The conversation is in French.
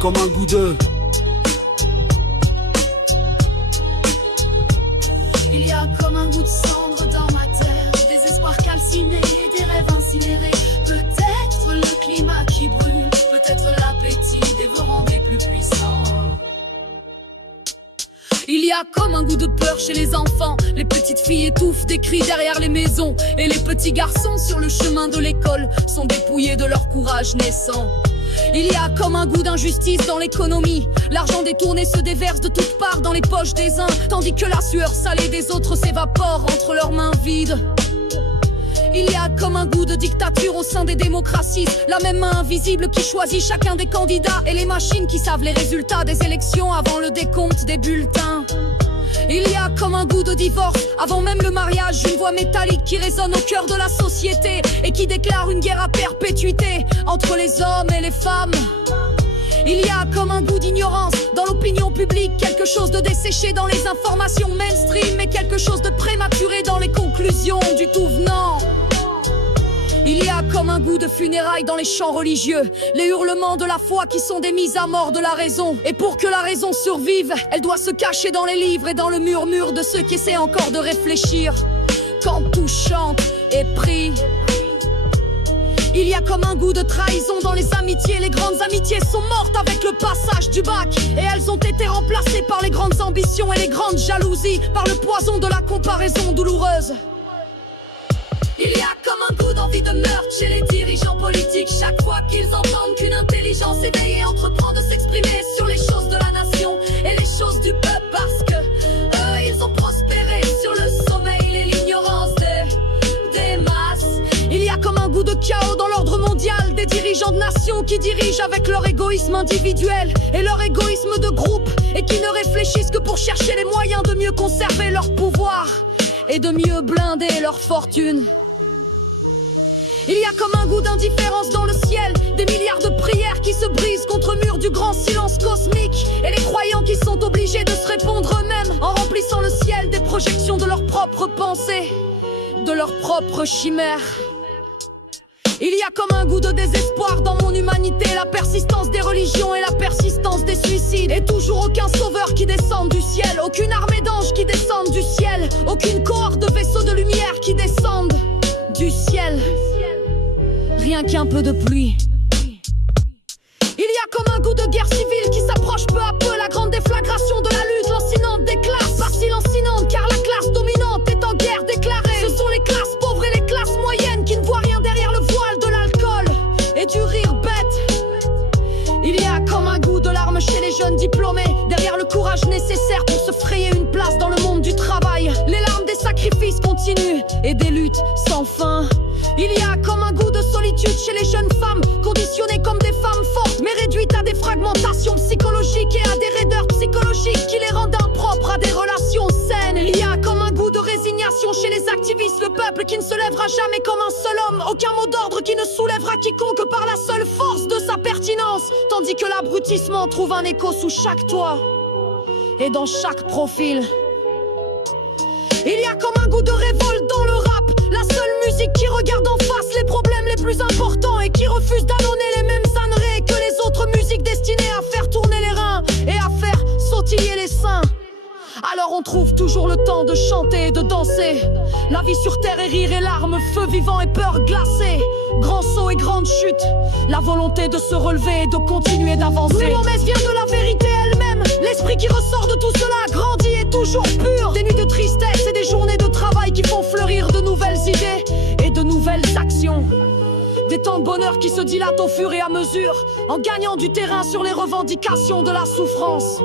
comme un goût de... Il y a comme un goût de cendre dans ma terre, des espoirs calcinés, des rêves incinérés. Peut-être le climat qui brûle, peut-être l'appétit dévorant des plus puissants. Il y a comme un goût de peur chez les enfants. Les petites filles étouffent des cris derrière les maisons, et les petits garçons sur le chemin de l'école sont dépouillés de leur courage naissant. Il y a comme un goût d'injustice dans l'économie. L'argent détourné se déverse de toutes parts dans les poches des uns, tandis que la sueur salée des autres s'évapore entre leurs mains vides. Il y a comme un goût de dictature au sein des démocraties, la même main invisible qui choisit chacun des candidats, et les machines qui savent les résultats des élections avant le décompte des bulletins. Il y a comme un goût de divorce, avant même le mariage, une voix métallique qui résonne au cœur de la société et qui déclare une guerre à perpétuité entre les hommes et les femmes. Il y a comme un goût d'ignorance dans l'opinion publique, quelque chose de desséché dans les informations mainstream et quelque chose de prématuré dans les conclusions du tout venant. Il y a comme un goût de funérailles dans les chants religieux, les hurlements de la foi qui sont des mises à mort de la raison. Et pour que la raison survive, elle doit se cacher dans les livres et dans le murmure de ceux qui essaient encore de réfléchir. Quand tout chante et prie, il y a comme un goût de trahison dans les amitiés. Les grandes amitiés sont mortes avec le passage du bac, et elles ont été remplacées par les grandes ambitions et les grandes jalousies, par le poison de la comparaison douloureuse. Il y a comme un goût d'envie de meurtre chez les dirigeants politiques, chaque fois qu'ils entendent qu'une intelligence éveillée entreprend de s'exprimer sur les choses de la nation et les choses du peuple, parce que eux, ils ont prospéré sur le sommeil et l'ignorance des masses. Il y a comme un goût de chaos dans l'ordre mondial, des dirigeants de nations qui dirigent avec leur égoïsme individuel et leur égoïsme de groupe, et qui ne réfléchissent que pour chercher les moyens de mieux conserver leur pouvoir et de mieux blinder leur fortune. Il y a comme un goût d'indifférence dans le ciel, des milliards de prières qui se brisent contre le mur du grand silence cosmique, et les croyants qui sont obligés de se répondre eux-mêmes en remplissant le ciel des projections de leurs propres pensées, de leurs propres chimères. Il y a comme un goût de désespoir dans mon humanité, la persistance des religions et la persistance des suicides, et toujours aucun sauveur qui descende du ciel, aucune armée d'anges qui descendent du ciel, aucune cohorte de vaisseaux de lumière qui descendent du ciel. Rien qu'un peu de pluie. Il y a comme un goût de guerre civile qui s'approche peu à peu, la grande déflagration de la lutte lancinante des classes, pas si lancinante car la classe dominante est en guerre déclarée. Ce sont les classes pauvres et les classes moyennes qui ne voient rien derrière le voile de l'alcool et du rire bête. Il y a comme un goût de larmes chez les jeunes diplômés, derrière le courage nécessaire pour se frayer une place dans le monde du travail. Les larmes des sacrifices continuent et des luttes sans fin. Il y a comme un goût de solitude chez les jeunes femmes, conditionnées comme des femmes fortes, mais réduites à des fragmentations psychologiques et à des raideurs psychologiques qui les rendent impropres à des relations saines. Il y a comme un goût de résignation chez les activistes, le peuple qui ne se lèvera jamais comme un seul homme, aucun mot d'ordre qui ne soulèvera quiconque par la seule force de sa pertinence, tandis que l'abrutissement trouve un écho sous chaque toit et dans chaque profil. Il y a comme un goût de révolte dans le rap, la seule musique qui regarde en face les problèmes les plus importants et qui refuse d'annoncer les mêmes âneries que les autres musiques destinées à faire tourner les reins et à faire sautiller les seins. Alors on trouve toujours le temps de chanter et de danser. La vie sur terre est rire et larmes, feu vivant et peur glacée. Grand saut et grande chute, la volonté de se relever et de continuer d'avancer. Les promesses viennent de la vérité elle-même, l'esprit qui ressort de tout cela grandit et toujours pur. Des nuits de tristesse et des journées de travail qui font fleurir de nouvelles idées et de nouvelles actions. Des temps de bonheur qui se dilatent au fur et à mesure, en gagnant du terrain sur les revendications de la souffrance.